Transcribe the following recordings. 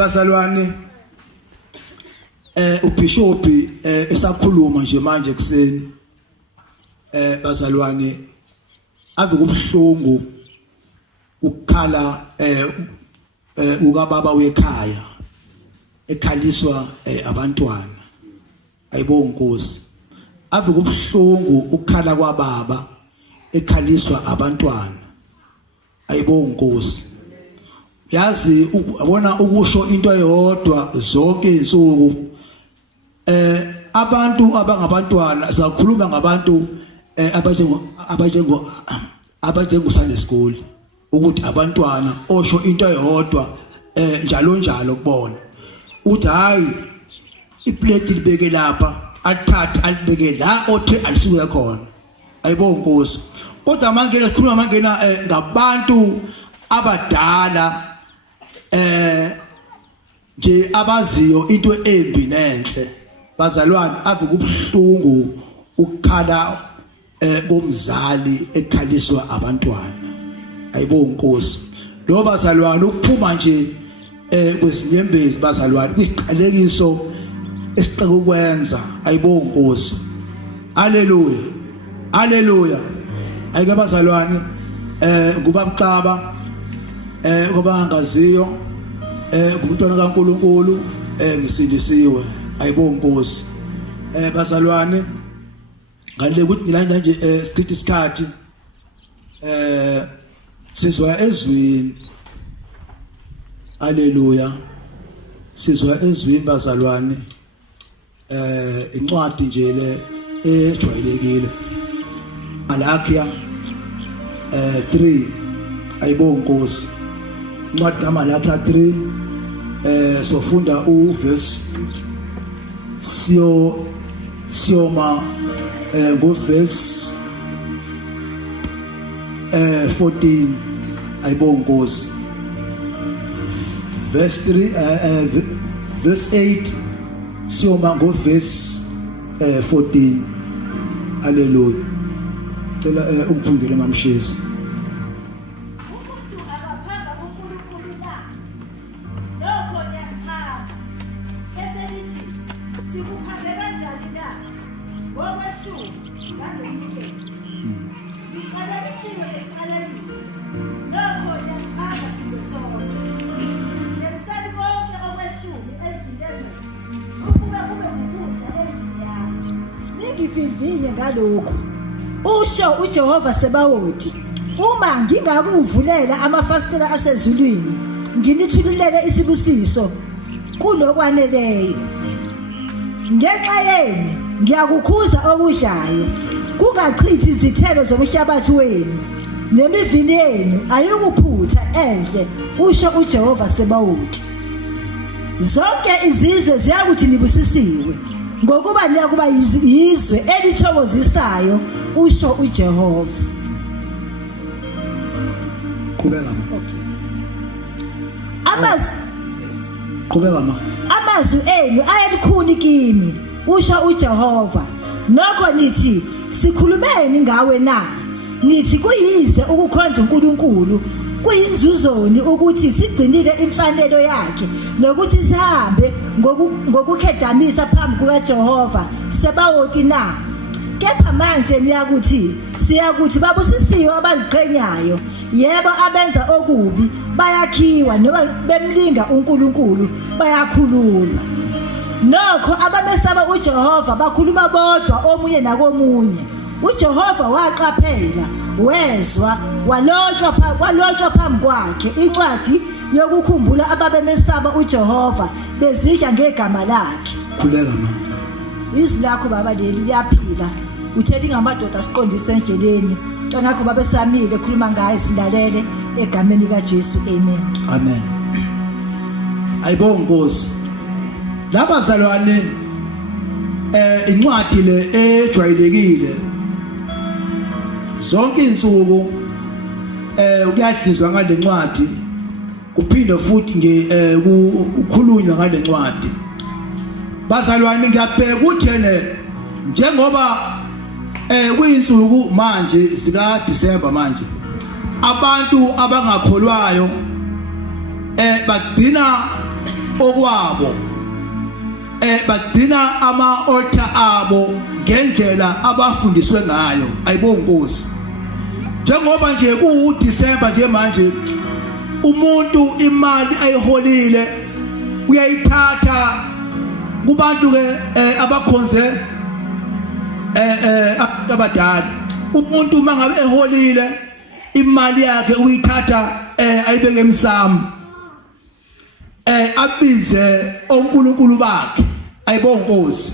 bazalwane ubishop esakhuluma nje manje kuseni bazalwane ave kubhlungu ukukhala ukababa wekhaya ekhaliswa abantwana ayibonga Nkosi ave kubhlungu ukukhala kwababa ekhaliswa abantwana ayibonga Nkosi yazi ubona ukusho into eyodwa zonke izinsuku abantu abangabantwana sikhuluma ngabantu abajengo Sunday school ukuthi abantwana osho into eyodwa njalo njalo kubona uthi hayi iplate libeke lapha athathe alibeke la othe alisuke khona ayibonga Nkosi kodwa mangena sikhuluma mangena ngabantu abadala nje abaziyo into embi nenhle bazalwane ave kubhlungu ukukhala komzali ekhaliswa abantwana ayibonga Nkosi lo bazalwane ukuphuma nje kwezinyembezi bazalwane kwiqalekiso esiqeke ukwenza ayibonga Nkosi haleluya haleluya ayike bazalwane ngubabqaba ngoba ngaziyo ngumntwana kaNkuluNkulu ngisindisiwe ayibonga Nkosi bazalwane ngale ukuthi ngilanda nje sichitha isikhathi sizwa ezwini haleluya sizwa ezwini bazalwane incwadi nje le ejwayelekile Malakia 3 ayibonga Nkosi incwadi kaMalakia 3 sofunda uverse siyoma ngoverse 14 ayibonga Nkosi verse 3 verse 8 siyoma ngoverse 14 haleluya cela umfundele mamshezi Ngiviviye ngalokho usho uJehova Sebawothi uma ngingakuvulela amafasitela asezulwini nginithululele isibusiso kulokwaneleyo ngenxa yenu ngiyakukhuza okudlayo kungachithi izithelo zomhlabathi wenu nemivini yenu ayikuphutha enhle usho uJehova Sebawothi zonke izizwe ziyakuthi nibusisiwe ngokuba niyakuba yizwe elithokozisayo usho uJehova qhubeka amazwi enu ayalikhuni kimi usho uJehova nokho nithi sikhulumeni ngawe na nithi kuyize ukukhonza uNkulunkulu kuyinzuzoni ukuthi sigcinile imfanelo yakhe nokuthi sihambe ngokukhedamisa phambi kukaJehova Sebawothi na kepha manje siyakuthi babusisiwe abaziqhenyayo yebo abenza okubi bayakhiwa noma bemlinga uNkulunkulu bayakhululwa nokho abamesaba uJehova bakhuluma bodwa omunye nakomunye uJehova waqaphela wezwa walotshwa phambi kwakhe incwadi yokukhumbula ababemesaba uJehova bezidla ngegama lakhe khuleka izwi lakho baba leli liyaphila utheli ngamadoda asiqondise endleleni ntwanakho babesamile khuluma ngaye silalele egameni kaJesu amen amen ayibonga Nkosi labazalwane incwadi le ejwayelekile zonke insuku ukuyadizwa ngale ncwadi kuphinde futhi ukukhulunywa ngale ncwadi bazalwane ngiyabheka ukuthi njengoba kuyinsuku manje zika December manje abantu abangakholwayo bagcina okwabo bagcina ama-altar abo ngendlela abafundiswe ngayo. Ayibonge Nkosi. Njengoba nje kuDisemba nje manje umuntu imali ayiholile uyayithatha kubantu ke abakhonze abadala. Umuntu mangabe eholile imali yakhe uyithatha ayibeke emsamo abize onkulunkulu bakhe. Ayibonge Nkosi.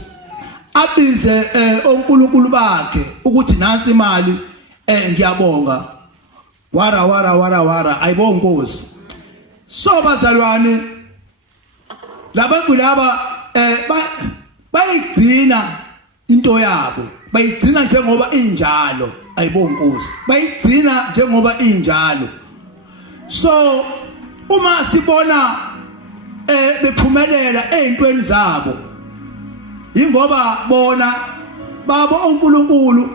Abize onkulunkulu bakhe ukuthi nansi imali ngiyabonga wara. Ayibonge Nkosi. So bazalwane labantu laba bayigcina into yabo, bayigcina njengoba injalo. Ayibonge Nkosi. Bayigcina njengoba injalo. So uma sibona bephumelela ezintweni zabo ingoba bona babo onkulunkulu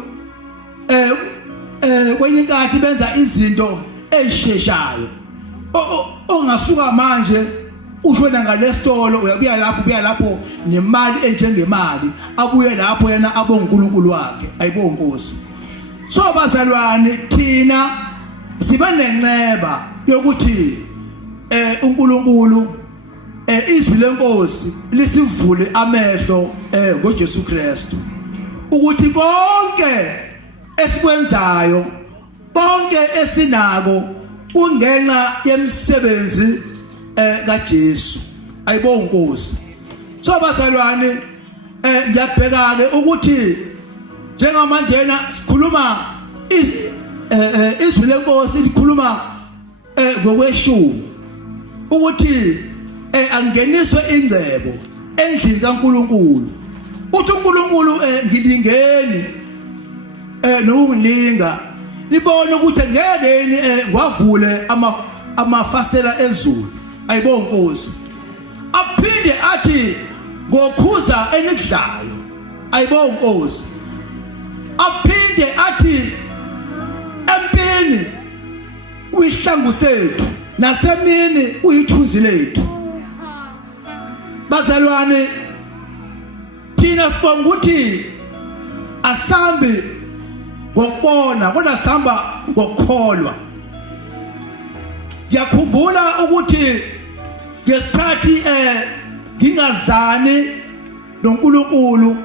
kwenye inkathi benza izinto ezisheshayo ongasuka manje ushona ngalesitolo uyabuya lapho nemali enjengemali abuye lapho yena abonkulunkulu wakhe. Ayibonge Nkosi. So bazalwane thina siba nenceba yokuthi uNkulunkulu izwi lenkosi lisivule amehlo ngoJesu Kristu ukuthi konke esikwenzayo konke esinako kungenxa yemsebenzi kaJesu. Ayibonge Nkosi. So bazalwane ngiyabheka ke ukuthi njengamanje sikhuluma izwi lenkosi likhuluma ngokweshumi ukuthi angeniswe ingcebo endlini kaNkulunkulu. Uthi uNkulunkulu ngilingeni nokungilinga libone ukuthi ngekeni ngwavule amafastela ezulu. Ayibonge Nkosi. Aphinde athi ngokhuza enikudlayo. Ayibonge Nkosi. Aphinde athi empini uyihlangu sethu nasemini uyithunzi lethu. Bazalwane thina sibonga ukuthi asambi ngokubona kodwa sihamba ngokukholwa. Ngiyakhumbula ukuthi ngesikhathi ngingazani noNkulunkulu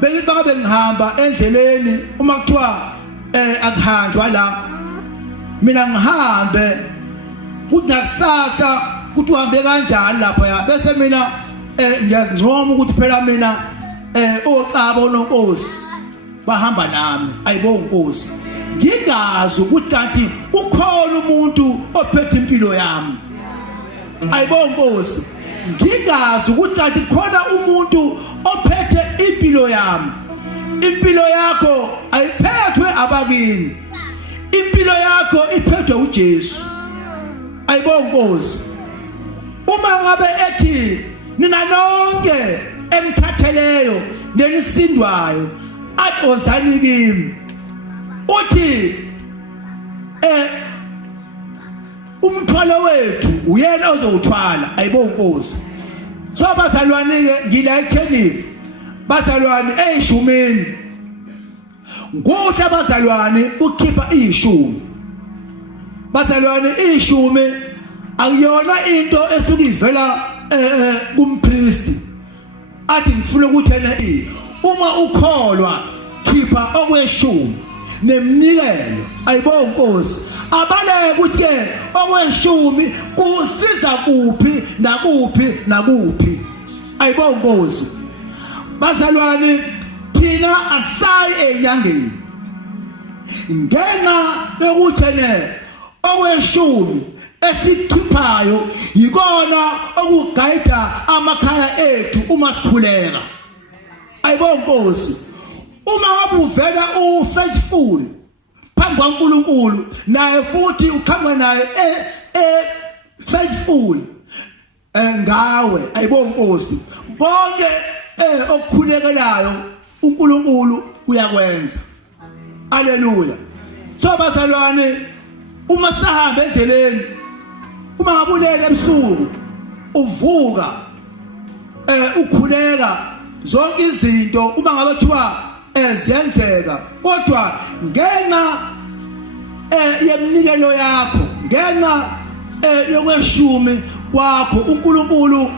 bengibakabe ngihamba endleleni uma kuthiwa akuhanjwa la mina ngihambe kungasasa ukuthi uhambe kanjani lapha ya bese mina ngiyazincoma ukuthi phela mina oqaba noNkosi bahamba nami. Ayibonge Nkosi. Ngingazi ukuthi kanti ukhona umuntu ophethe impilo yami. Ayibonge Nkosi. Ngingazi ukuthi kanti khona umuntu ophethe impilo yami. Impilo yakho ayiphethwe abakini. Impilo yakho iphethwe uJesu. Ayibonge Nkosi. Uma ngabe ethi nina lonke emthatheleyo nenisindwayo ozani kimi uthi umthwalo wethu uyena ozowuthwala. Ayibonge Nkosi. So bazalwane ke ngila ethenini bazalwane eyishumini ngokuhle bazalwane ukhipha ishumi. Bazalwane ishumi akuyona into esuka ivela kumpristi athi ngifuna ukuthi yena uma ukholwa khipha okweshumi nemnikelo. Ayibonge Nkosi. Abaleke ukuthi ke okweshumi kusiza kuphi nakuphi. Ayibonge Nkosi. Bazalwane thina asayi enyangeni ngenxa yokuthi okweshumi esikhiphayo yikona okugayida amakhaya ethu uma sikhuleka. Ayibonge Nkosi. Uma ngabe uvela ufaithful phambi kwaNkulunkulu naye futhi ukhamba naye faithful ngawe. Ayibonge Nkosi. Konke okukhulekelayo uNkulunkulu uyakwenza. Haleluya. So bazalwane uma sahamba endleleni uma ngabulela ebusuku uvuka ukhuleka zonke izinto uma ngabe kuthiwa ziyenzeka kodwa ngenxa yemnikelo yakho ngenxa yokweshumi kwakho uNkulunkulu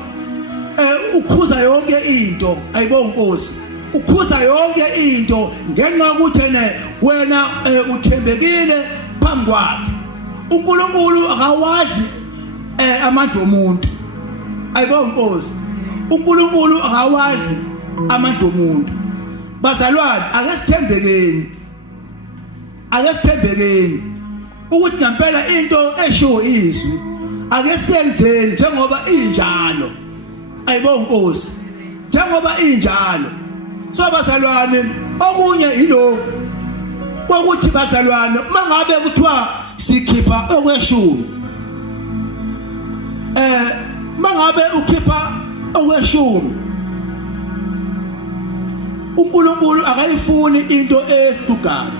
ukhuza yonke into ayibonga Nkosi ukhuza yonke into ngenxa ukuthi wena uthembekile phambi kwakhe uNkulunkulu akawadli amandla omuntu ayibonga Nkosi uNkulunkulu akawadli amandla omuntu bazalwane ake sithembekeni ukuthi ngempela into esho izwi ake senzeni njengoba injalo ayibonga Nkosi njengoba injalo so bazalwane okunye yilo ukuthi bazalwane mangabe kuthiwa sikhipha okweshumi mangabe ukhipha okweshumi uNkulunkulu akayifuni into edugayo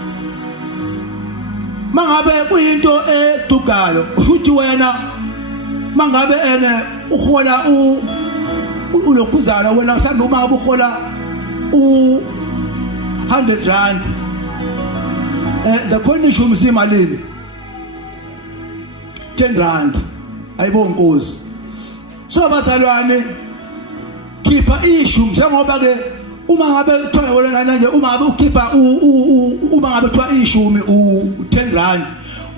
mangabe kuyinto edugayo futhi wena mangabe uhola ulokhuzana wena mhlawumbe uma ngabe uhola u100 the condition usimalini 10 rand ayibonga Nkosi so bazalwane khipha ishumi njengoba ke uma ngabe kuthiwa wena nanje uma ngabe ukhipha uma ngabe kuthiwa ishumi u10 rand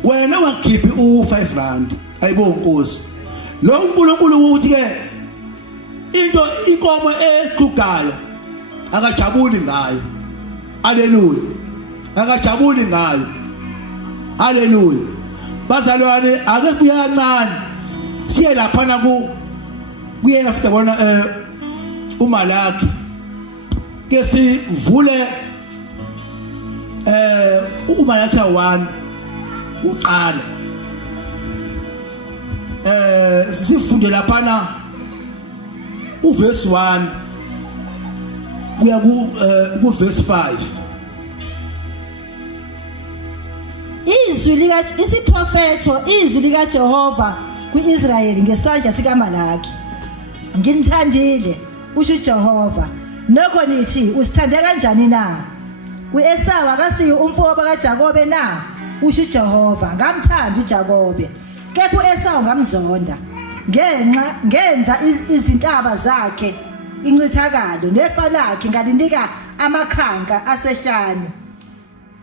wena ungakhiphi u5 rand ayibonga Nkosi lo uNkulunkulu ukuthi ke into inkomo exugayo akajabuli ngayo haleluya akajabuli ngayo haleluya bazalwane ake kuyancane siye lapha na kuyena futhi bona uMalaki ke sivule uMalaki 1 uqala sifunde lapha na uverse 1 kuya ku verse 5 izwi lika Jehova kuIsrayeli ngesandla sikaMalaki nginithandile usho uJehova nokho nithi usithande kanjani na uEsawu akasiyi umfowabo kaJakobe na usho uJehova ngamthanda uJakobe kepha uEsawu ngamzonda ngenza izintaba zakhe incithakalo nefa lakhe ngalinika amakhanka asehlane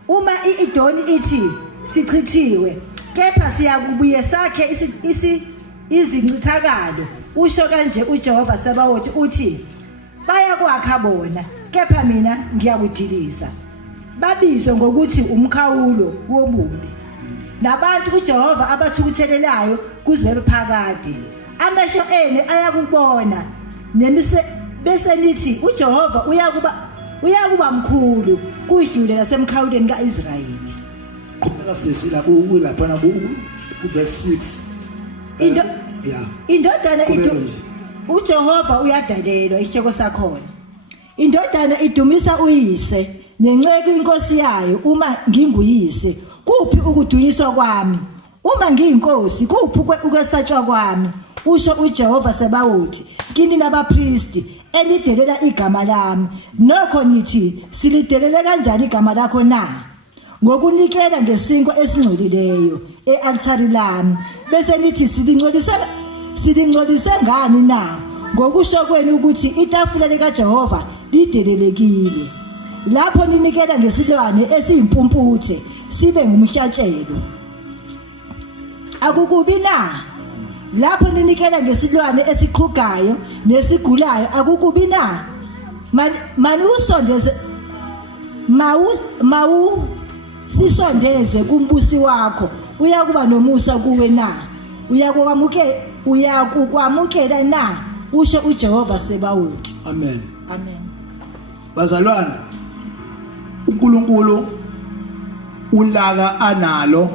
uma iIdoni ithi sichithiwe kepha siyakubuye sakhe izincithakalo usho kanje uJehova Sabaothi uthi bayakwakha bona kepha mina ngiyakudiliza babizwe ngokuthi umkhawulo wobubi nabantu uJehova abathukuthelelayo kuzibe phakade amehlo ene ayakubona bese nithi uJehova uyakuba mkhulu kudlule nasemkhawuleni kaIsrayeli qhubeka lapha na ku verse 6 indodana uJehova uyadalelwa isihloko sakhona indodana idumisa uyise nenceke inkosi yayo uma nginguyise kuphi ukudunyiswa kwami uma ngiyinkosi kuphi ukwesatshwa kwami usho uJehova Sabaothi kini nabapristi enidelela igama lami nokho nithi silidelele kanjani igama lakho na ngokunikela ngesinkwa esingcolileyo ealtari lami bese nithi silingcolise ngani na ngokusho kwenu ukuthi itafula lika Jehova lidelelekile lapho ninikela ngesilwane esiyimpumputhe sibe ngumhlatshelo akukubi na lapho ninikela ngesilwane esiqhugayo nesigulayo akukubi na manusondeze sisondeze kumbusi wakho uyakuba nomusa kuwe na uyakukwamukela na usho uJehova Sabaothi amen amen bazalwane uNkulunkulu ulaka analo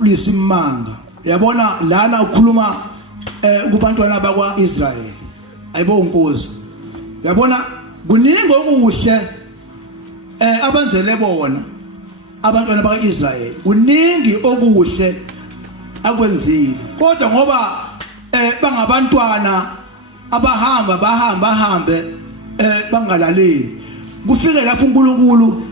lisimanga yabona lana ukhuluma kubantwana bakwaIsrayeli ayibonga Nkosi yabona kuningi okuhle abanzele bona abantwana bakwaIsrayeli kuningi okuhle akwenzile kodwa ngoba bangabantwana bahambe bangalaleli kufike lapho uNkulunkulu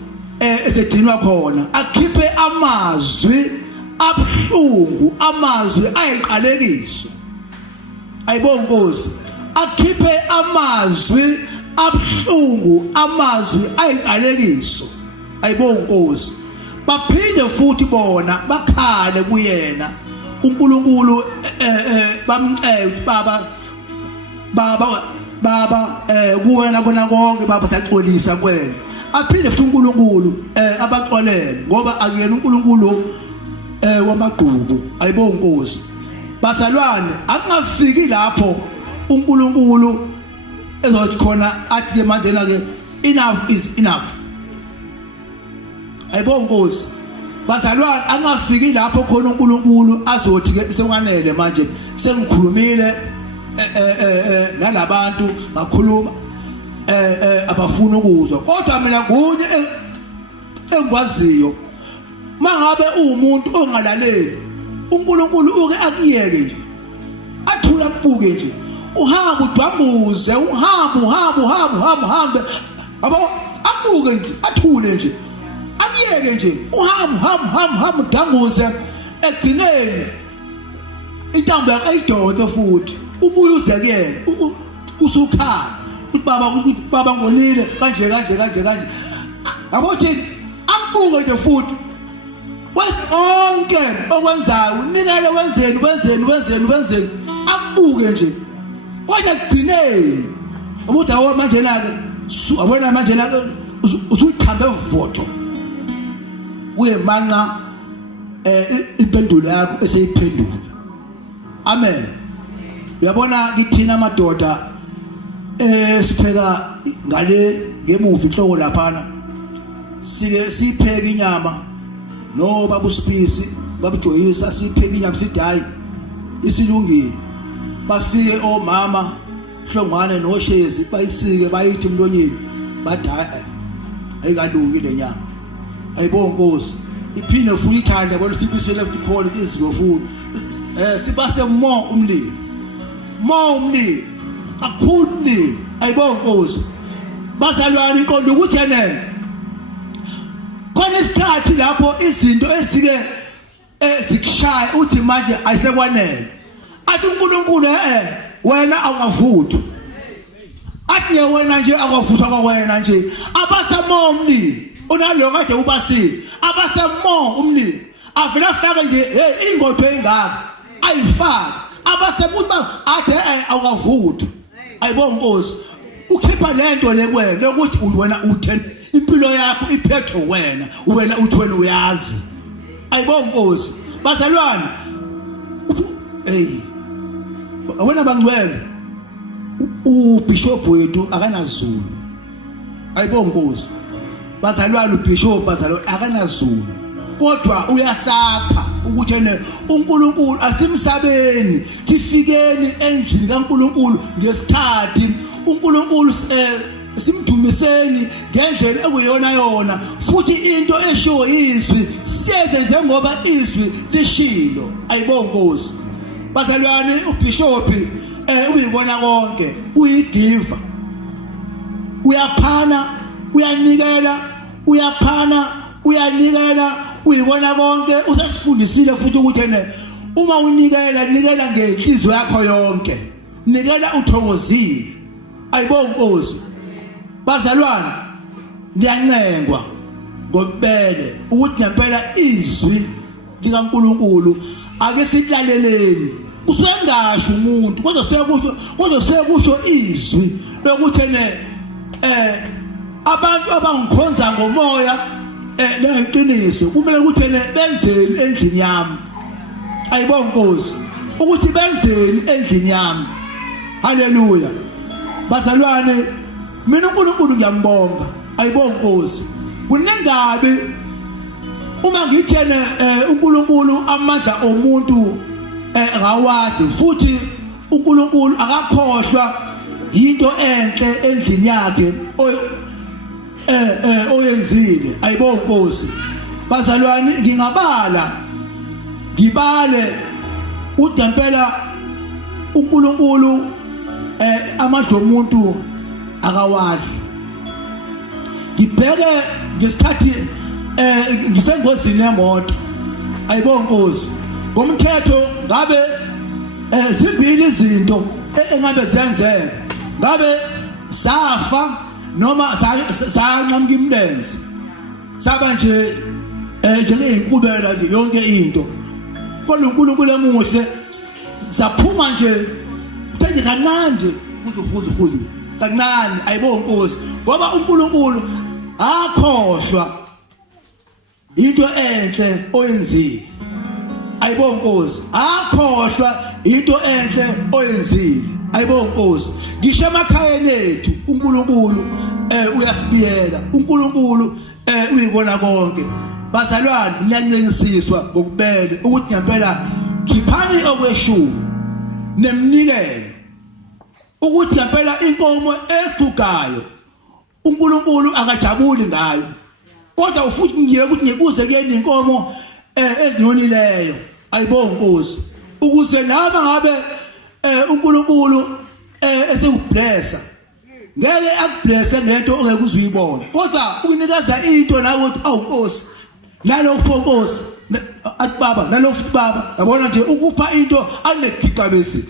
esedinwa khona akhiphe amazwi abhlungu amazwi ayiqalekiso ayibonga Nkosi akhiphe amazwi abhlungu amazwi ayiqalekiso ayibonga Nkosi baphinde futhi bona bakhale kuyena uNkulunkulu bamcela baba kuwena kona konke baba saxolisa kwena aphinde futhi uNkulunkulu abaxolele ngoba akuyena uNkulunkulu wamagqubu ayibonga Nkosi basalwane akungafiki lapho uNkulunkulu ezothi khona athi ke manje na ke enough is enough ayibonga Nkosi basalwane akungafiki lapho khona uNkulunkulu azothi ke sekwanele manje sengikhulumile nalabantu ngakhuluma abafuna ukuzwa kodwa mina kunye engikwaziyo mangabe umuntu ongalaleli uNkulunkulu uke akuyeke nje athula kubuke nje uhamba udwambuze uhambe abo abuke nje athule nje akuyeke nje uhamba udanguze egcineni intambo yakhe ayidonse futhi ubuye uzekele usukhala baba ngonile kanje abothi akubuke nje futhi wonke okwenzayo unikele wenzeni akubuke nje kodwa kugcineni ubuthi awu manje nake abona manje nake usukhambe voto uyemanqa impendulo yakho eseyiphendula amen uyabona kithina amadoda sipheka ngale ngemuva inhloko laphana sike sipheka inyama no baba uSipisi baba Joyisa sipheka inyama sithi hayi isilungile bafike omama hlongwane noshezi bayisike bayithi emlonyeni bathi hayi ayikalungi le nyama ayibonga Nkosi iphine futhi ithanda yabona Sipisi left call izinto futhi sibase more umlilo kakhulu umlilo ayibonga Nkosi bazalwane inqondo ukuthi yena khona isikhathi lapho izinto ezike zikushaya uthi manje ayisekwanele athi uNkulunkulu wena awukavuthwa athi wena nje akavuthwa kwawena nje abasamo umlilo unalo kade ubasile abasamo umlilo avela faka nje ingodo engaka ayifaka abasebuthi athi awukavuthwa ayibonga Nkosi ukhipha lento lekwena ukuthi wena uthela impilo yakho iphethwe wena uthi wena uyazi ayibonga Nkosi bazalwane wena bangcwele uBishop wethu akanazulu ayibonga Nkosi bazalwane uBishop bazalwane akanazulu kodwa uyasapha ukuthi yena uNkulunkulu asimsabeni sifikeni endlini kaNkulunkulu ngesikhathi uNkulunkulu simdumiseni ngendlela ekuyona futhi into esho izwi siyenze njengoba izwi lishilo ayibonga Nkosi bazalwane uBishop uyibona konke uyigiver uyaphana uyanikela uyibona konke usasifundisile futhi ukuthi yena uma unikela ngenhliziyo yakho yonke nikela uthokozile ayibonga Nkosi bazalwane ndiyancengwa ngobele ukuthi ngempela izwi likaNkulunkulu ake silaleleni usengasho umuntu kodwa sekusho izwi lokuthi yena abantu abangikhonza ngomoya leqiniso kumele ukuthi yena benzeni endlini yami ayibonga Nkosi ukuthi benzeni endlini yami haleluya bazalwane mina uNkulunkulu ngiyambonga ayibonga Nkosi kunengabe uma ngithene uNkulunkulu amandla omuntu akawadi futhi uNkulunkulu akakhohlwa into enhle endlini yakhe oyenzile ayibonga Nkosi bazalwane ngibale udempela uNkulunkulu amandla omuntu akawadli. Ngibheke ngesikhathi ngisengozini yemoto ayibona Nkosi ngomthetho ngabe zimbili izinto engabe zenzeka ngabe safa noma sanqamuka imlenze saba nje njengeinkubela nje yonke into kodwa uNkulunkulu emuhle saphuma nje kuthenge kancane uhuzu kancane ayibona Nkosi ngoba uNkulunkulu akhohlwa into enhle oyenzile ayibona Nkosi akhohlwa into enhle oyenzile ayibona Nkosi ngisho emakhayeni ethu uNkulunkulu uyasibiyela uNkulunkulu uyibona konke bazalwane niyancengisiswa ngokubele ukuthi ngempela khiphani okweshumi nemnikelo ukuthi ngempela inkomo egugayo uNkulunkulu akajabuli ngayo kodwa ufuthi ngiye ukuthi ngikuze kuyeni inkomo ezinyonileyo ayibona Nkosi ukuze naba ngabe uNkulunkulu esekublessa ngeke akublesse ngento ongeke uzuyibona kodwa ukunikeza into nawe uthi awu Nkosi nalo Nkosi athi baba nalo futhi baba yabona nje ukupha into angekigabesi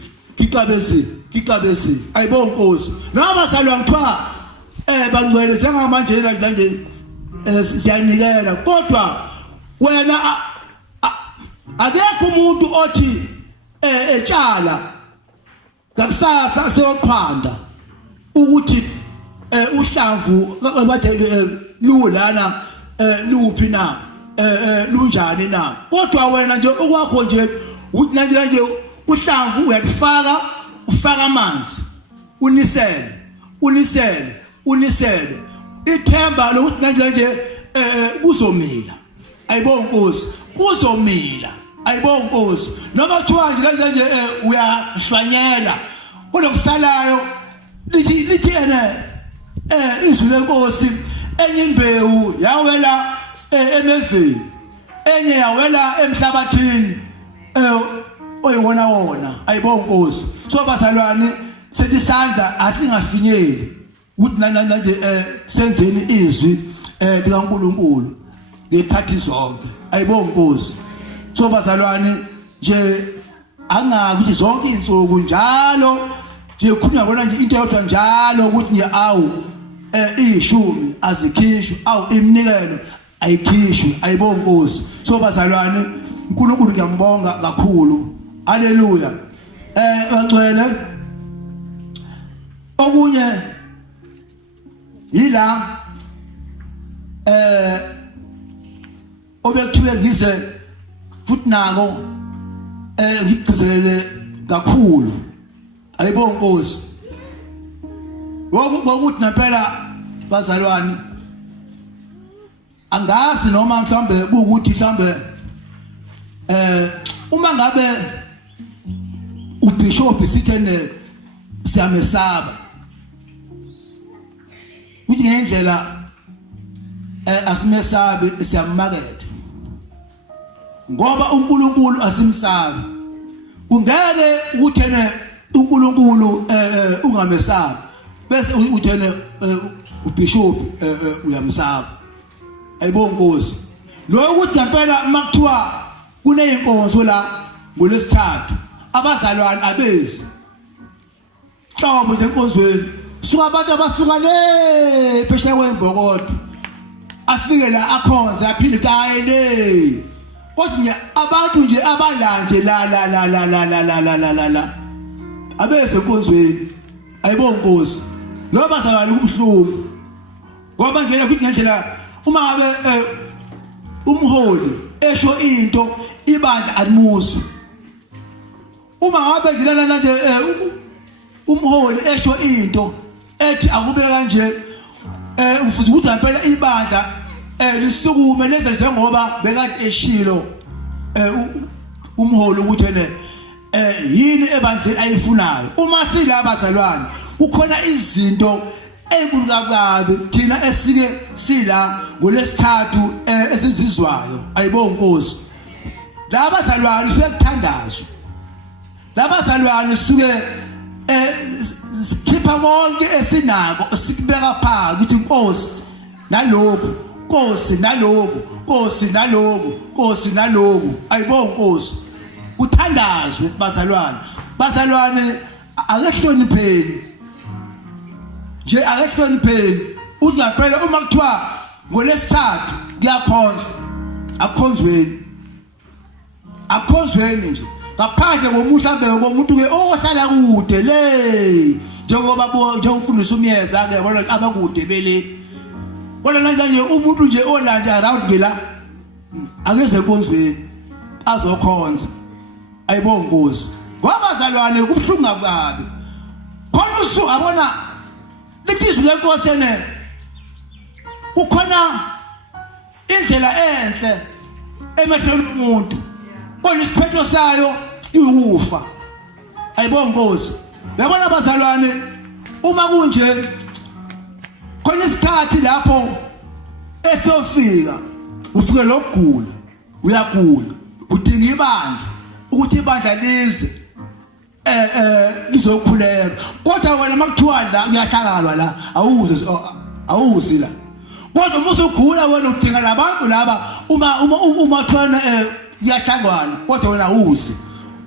ayibona Nkosi noma salwa ngithiwa bangcwele njengamanje la nje siyanikela kodwa wena akekho umuntu othi etshala ngakusasa seyoqhanda ukuthi uhlamvu bathe luwulana luphi na lunjani na kodwa wena nje okwakho nje uthi nje uhlamvu uyakufaka ufaka amanzi unisele ithemba lokuthi nje kuzomila ayibona Nkosi kuzomila ayibona Nkosi noma kuthiwa nje uyashwanyela kodwa kusalayo lithi izwi leNkosi enye imbewu yawela emeveni enye yawela emhlabathini oyiwona ayibona Nkosi so bazalwane selisandla asingafinyeli ukuthi nanje senzeni izwi likaNkulunkulu ngekhathi zonke ayibona Nkosi so bazalwane nje angakuthi zonke insuku njalo nje khona yabona nje into yodwa njalo ukuthi nje awu ishumi azikhishwe awu imnikelo ayikhishwe ayibona Nkosi so bazalwane uNkulunkulu ngiyambonga kakhulu haleluya bangcwele okunye yila obekuthiwe ngize futhi nako ngigcizelele kakhulu ayibona Nkosi wokuthi naphela bazalwane angazi noma mhlambe ukuthi mhlambe uma ngabe ubishop sithene siyamesaba uthi ngendlela asimesabe siyamakethe ngoba uNkulunkulu asimsabe ungeke ukuthene uNkulunkulu ungamesabi bese uthene ubishop uyamsaba ayibona Nkosi lo ukuthi ngempela makuthiwa kuneyinkonzo la ngolesithathu abazalwane abezi hlobo njenkonzweni suka abantu abasuka le phesheya kwembokodo afike la akhonza aphinde tayele kodwa abantu nje abalanje la abeze enkonzweni ayibona Nkosi lo bazalwane kubhlungu ngoba ngena kuthi ngendlela uma ngabe umholi esho into ibandla alimusu uma ngabe ngilana nje umholi esho into ethi akube kanje ufuze ukuthi ngempela ibandla lisukume lenze njengoba bekade eshilo umholi ukuthi yini ebandleni ayifunayo uma sila abazalwane kukhona izinto enkulu kabi thina esike sila ngolesithathu esizizwayo ayibona Nkosi la abazalwane siyakuthandaza labazalwane suke sikhipha konke esinako sikubeka phansi ukuthi inkosi naloku Nkosi naloku Nkosi naloku Nkosi naloku ayibonga Nkosi uthandazwe bazalwane akehlonipheni nje akehlonipheni uthi ngaphela uma kuthiwa ngolesithathu kuyakhonzwa akhonzweni nje ngaphandle komuhlambe komuntu ke ohlala kude le njengoba njengofundisa umyeza ke yabona abakude bele bona nje umuntu nje olanje around ngela akeze enkonzweni azokhonza ayibonga Nkosi ngobazalwane kubhlungu kabi khona usuku abona litizwe lenkosi ene ukhona indlela enhle emehlweni umuntu bona isiphetho sayo iwufa ayibonga Nkosi yabona bazalwane uma kunje khona isikhathi lapho esofika ufike lokugula uyagula udinga ibandla ukuthi ibandla lize lizokhuleka kodwa wena makuthiwa la uyahlakalwa la awuzi la kodwa uma usugula wena udinga labantu laba uma thwana uyahlangwana kodwa wena awuzi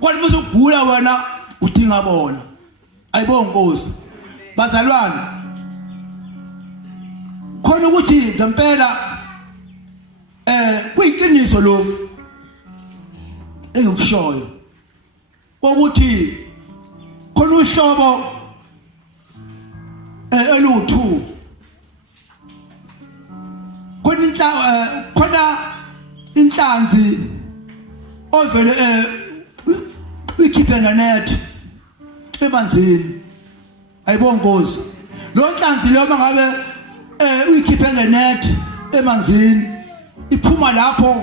kodwa uma usugula wena udinga bona ayibonga Nkosi bazalwane khona ukuthi ngempela kuyiqiniso lo engikushoyo ukuthi khona uhlobo elu2 khona inhlanzi ovele uyikhiphe ngenet emanzini ayibonga Nkosi lo nhlanzi leyo mangabe uyikhiphe ngenet emanzini iphuma lapho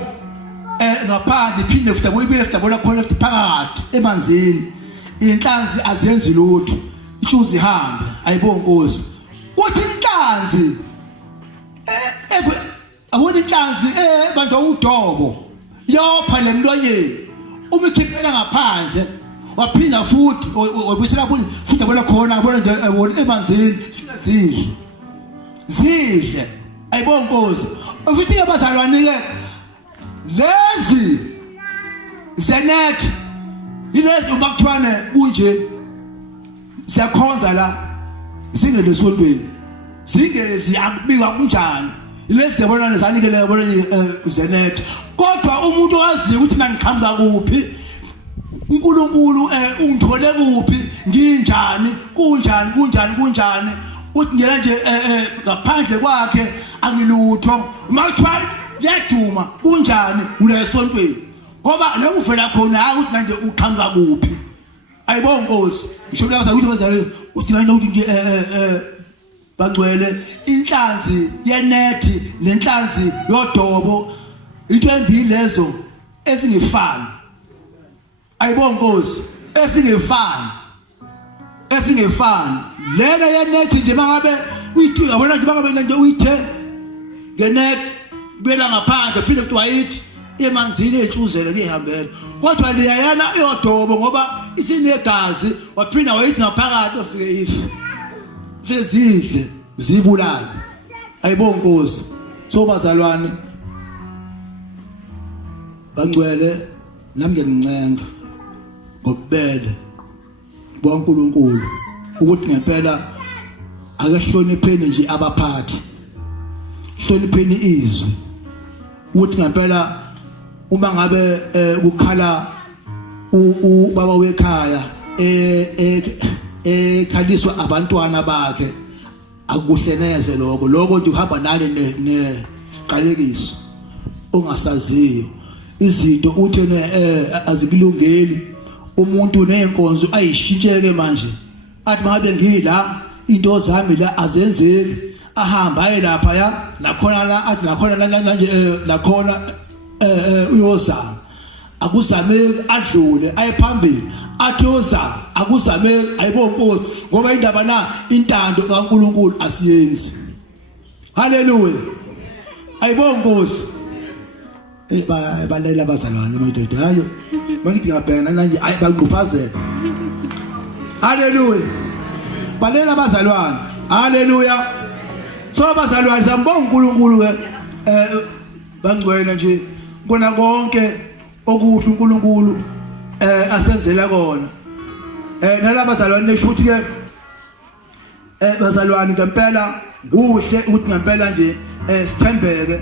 ngaphandle iphinde futhi uyibile futhi bona khona phakathi emanzini inhlanzi azenzi lutho ishuzi ihambe ayibonga Nkosi uthi inhlanzi abona inhlanzi bantu udobo yopha lemlonyeni uma ikhiphela ngaphandle waphinda futhi wabisela futhi bona khona bona nje emanzini zidle ayibonga Nkosi ukuthi abazalwane ke lezi zenet ilezi uma kuthwane kunje siyakhonza la singene esontweni singene siyabika kunjani ilezi yabona nezanikele yabona zenet kodwa umuntu owaziyo ukuthi mangiqhamuka kuphi uNkulunkulu ungithole kuphi nginjani kunjani uthi ngena nje ngaphandle kwakhe angilutho uma kuthiwa yaduma kunjani ulesontweni ngoba la uvela khona hayi ukuthi manje uqhamuka kuphi ayibonga Nkosi ngisho la ukuthi bazalwane uthi la ukuthi bangcwele inhlanzi yenethi nenhlanzi yodobo into embi lezo esingefani ayibonga Nkosi esingefani lena yenethi nje mangabe uyithi abona nje mangabe nje uyithe ngenet bela ngaphandle phinde kuthi wayithi emanzini etshuzele kuyihambela kodwa liyayana yodobo ngoba isinegazi waphinda wayithi ngaphakathi ofike ife sezidle zibulala ayibonga Nkosi so bazalwane bangcwele nami ngiyencenga ngobubele boNkulunkulu ukuthi ngempela akehlonipheni nje abaphathi hlonipheni izwi ukuthi ngempela uma ngabe ukukhala ubaba wekhaya ekhaliswa abantwana bakhe akuhleneze lokho nje uhamba nani neqalekiso ongasaziyo izinto uthi azikulungeli umuntu nenkonzo ayishintsheke manje athi mangabe ngila into zami la azenzeki ahamba aye lapha ya nakhona la athi nakhona la nje nakhona uyozama akuzameki adlule ayiphambili athoza akuzameki ayibonga Nkosi ngoba indaba la intando kaNkulunkulu asiyenzi haleluya ayibonga Nkosi balela abazalwane mayidoda hayo bakithi ngabhena manje ayibanquphazela Haleluya. Balela abazalwane. Haleluya. So abazalwane sambonga uNkulunkulu ke bangcwele nje kona konke okuhle uNkulunkulu asenzela kona. Nalabo bazalwane futhi ke bazalwane ngempela kuhle ukuthi ngempela nje sithembeke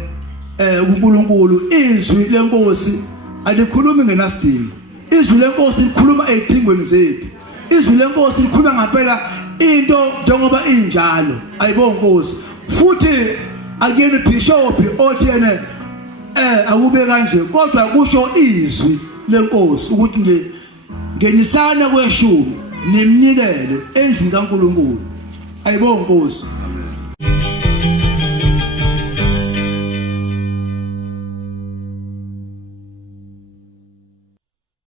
uNkulunkulu. Izwi lenkosi alikhulumi ngenasidingo. Izwi lenkosi likhuluma ezithingweni zethu. Izwi lenkosi likhuluma ngempela into njengoba injalo. Ayibonga Nkosi. Futhi akuyena bishop othi yena akube kanje kodwa kusho izwi lenkosi ukuthi ngenisana kweshumi nimnikele endlini kaNkulunkulu. Ayibonga Nkosi.